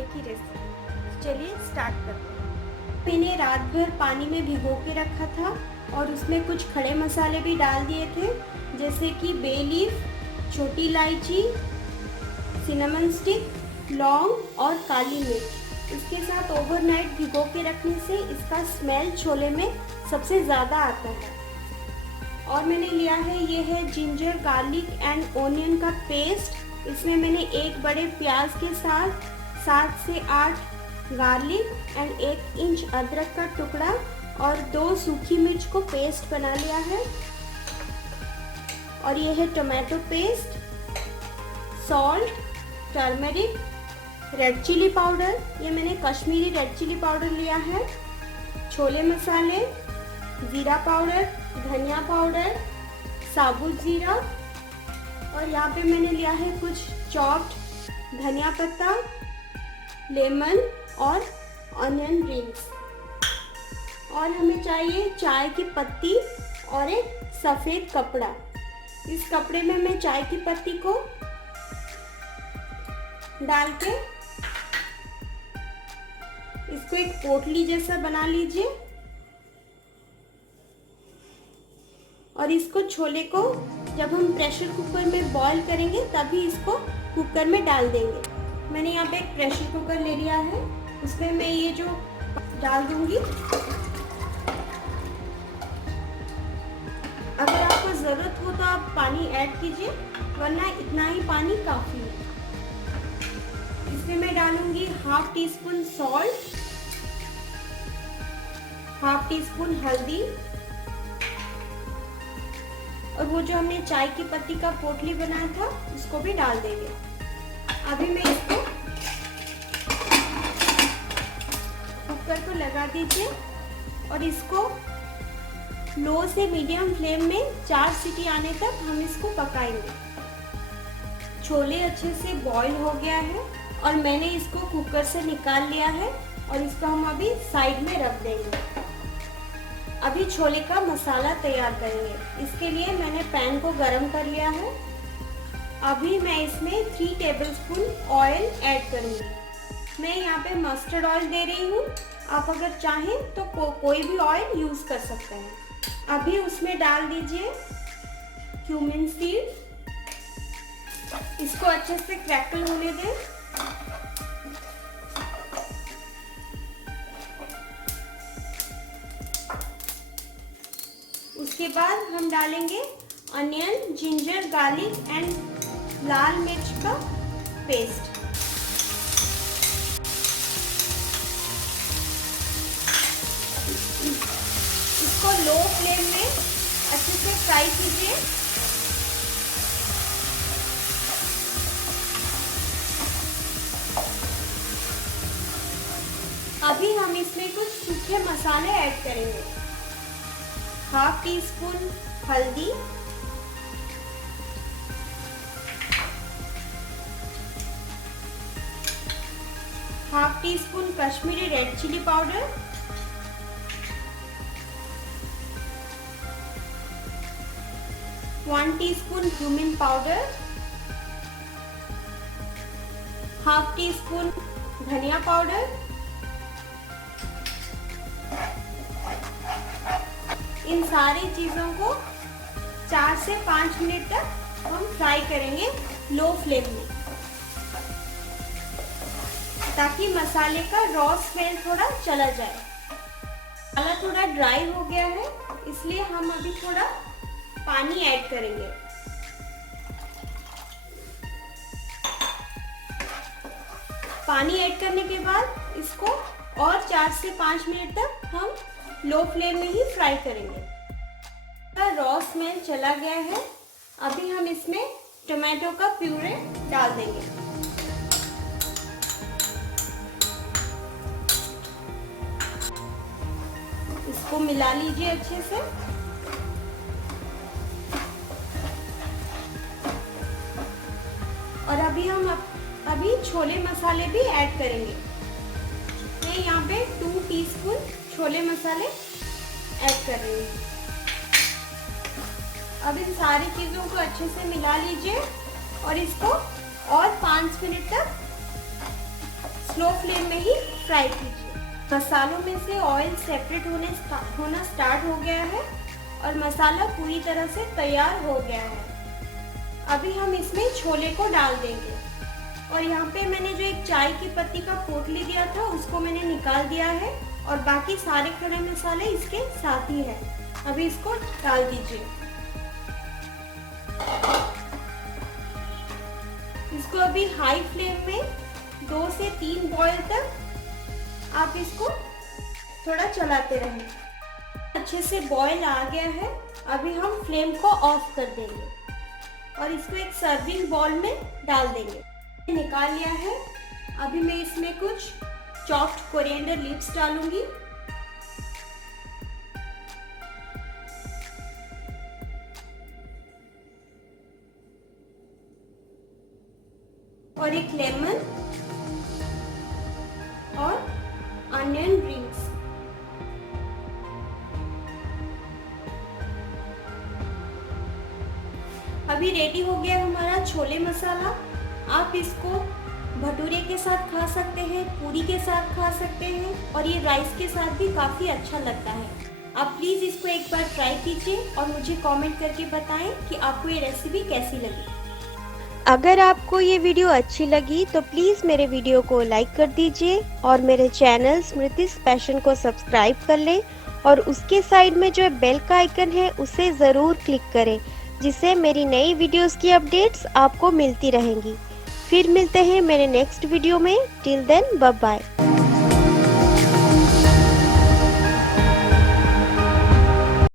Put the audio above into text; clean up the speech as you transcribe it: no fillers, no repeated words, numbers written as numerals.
छोले की रेसिपी। चलिए स्टार्ट करते हैं। मैंने रात भर पानी में भिगो के रखा था और उसमें कुछ खड़े मसाले भी डाल दिए थे, जैसे कि बे लीफ, छोटी इलायची, सिनेमन स्टिक, लौंग और काली मिर्च। इसके साथ ओवरनाइट भिगो के रखने से इसका स्मेल छोले में सबसे ज़्यादा आता है। और मैंने लिया है, ये है जिंजर गार्लिक एंड ओनियन का पेस्ट। इसमें मैंने एक बड़े प्याज के साथ 7 से 8 गार्लिक एंड 1 इंच अदरक का टुकड़ा और 2 सूखी मिर्च को पेस्ट बना लिया है। और ये है tomato paste, salt, turmeric, red chilli powder, ये मैंने कश्मीरी रेड चिली पाउडर लिया है, छोले मसाले, जीरा पाउडर, धनिया पाउडर, साबुत जीरा, और यहाँ पे मैंने लिया है कुछ चॉप्ड धनिया पत्ता, लेमन और ऑनियन रिंग्स। और हमें चाहिए चाय की पत्ती और एक सफ़ेद कपड़ा। इस कपड़े में मैं चाय की पत्ती को डाल के इसको एक पोटली जैसा बना लीजिए और इसको छोले को जब हम प्रेशर कुकर में बॉईल करेंगे तभी इसको कुकर में डाल देंगे। मैंने यहाँ पे एक प्रेशर कुकर ले लिया है, उसमें मैं ये जो डाल दूंगी। अगर आपको ज़रूरत हो तो आप पानी ऐड कीजिए, वरना इतना ही पानी काफ़ी है। इसमें मैं डालूंगी half tea spoon salt, half teaspoon हल्दी, और वो जो हमने चाय की पत्ती का पोटली बनाया था उसको भी डाल देंगे। अभी मैं इसको कुकर को लगा दीजिए और इसको लो से मीडियम फ्लेम में 4 सीटी आने तक हम इसको पकाएंगे। छोले अच्छे से बॉईल हो गया है और मैंने इसको कुकर से निकाल लिया है और इसको हम अभी साइड में रख देंगे। अभी छोले का मसाला तैयार करेंगे। इसके लिए मैंने पैन को गरम कर लिया है। अभी मैं इसमें 3 टेबलस्पून ऑयल ऐड करूँगी। मैं यहाँ पे मस्टर्ड ऑयल दे रही हूँ, आप अगर चाहें तो कोई भी ऑयल यूज़ कर सकते हैं। अभी उसमें डाल दीजिए क्यूमिन सीड, इसको अच्छे से क्रैकल होने दें। उसके बाद हम डालेंगे अनियन, जिंजर, गार्लिक एंड लाल मिर्च का पेस्ट। इसको लो फ्लेम में अच्छे से फ्राई कीजिए। अभी हम इसमें कुछ सूखे मसाले ऐड करेंगे। हाफ टी स्पून हल्दी, half teaspoon Kashmiri red chilli powder, one teaspoon cumin powder, half teaspoon धनिया पाउडर। इन सारी चीज़ों को 4 से 5 मिनट तक हम फ्राई करेंगे लो फ्लेम में, ताकि मसाले का रॉ स्मेल थोड़ा चला जाए। मसाला थोड़ा ड्राई हो गया है, इसलिए हम अभी थोड़ा पानी ऐड करेंगे। पानी ऐड करने के बाद इसको और 4 से 5 मिनट तक हम लो फ्लेम में ही फ्राई करेंगे। रॉ स्मेल चला गया है। अभी हम इसमें टोमेटो का प्यूरे डाल देंगे। इसको मिला लीजिए अच्छे से। और अभी हम छोले मसाले भी ऐड करेंगे। मैं यहाँ पे 2 टीस्पून छोले मसाले ऐड कर रही हूँ। अब इन सारी चीज़ों को अच्छे से मिला लीजिए और इसको और 5 मिनट तक स्लो फ्लेम में ही फ्राई कीजिए। मसालों में से ऑयल सेपरेट होना स्टार्ट हो गया है और मसाला पूरी तरह से तैयार हो गया है। अभी हम इसमें छोले को डाल देंगे और यहाँ पे मैंने जो एक चाय की पत्ती का पोटली दिया था उसको मैंने निकाल दिया है और बाकी सारे खड़े मसाले इसके साथ ही है। अभी इसको डाल दीजिए। इसको अभी हाई फ्लेम में 2 से 3 बॉयल तक आप इसको थोड़ा चलाते रहें। अच्छे से बॉयल आ गया है। अभी हम फ्लेम को ऑफ कर देंगे और इसको एक सर्विंग बाउल में डाल देंगे। निकाल लिया है। अभी मैं इसमें कुछ चॉप्ड कोरिएंडर लीव्स डालूंगी और एक लेमन और अनियन रिंग्स। अभी रेडी हो गया हमारा छोले मसाला। आप इसको भटूरे के साथ खा सकते हैं, पूरी के साथ खा सकते हैं और ये राइस के साथ भी काफ़ी अच्छा लगता है। आप प्लीज़ इसको एक बार ट्राई कीजिए और मुझे कमेंट करके बताएं कि आपको ये रेसिपी कैसी लगी। अगर आपको ये वीडियो अच्छी लगी तो प्लीज़ मेरे वीडियो को लाइक कर दीजिए और मेरे चैनल स्मृतिस पैशन को सब्सक्राइब कर लें और उसके साइड में जो बेल का आइकन है उसे ज़रूर क्लिक करें, जिससे मेरी नई वीडियोस की अपडेट्स आपको मिलती रहेंगी। फिर मिलते हैं मेरे नेक्स्ट वीडियो में। Till then bye bye.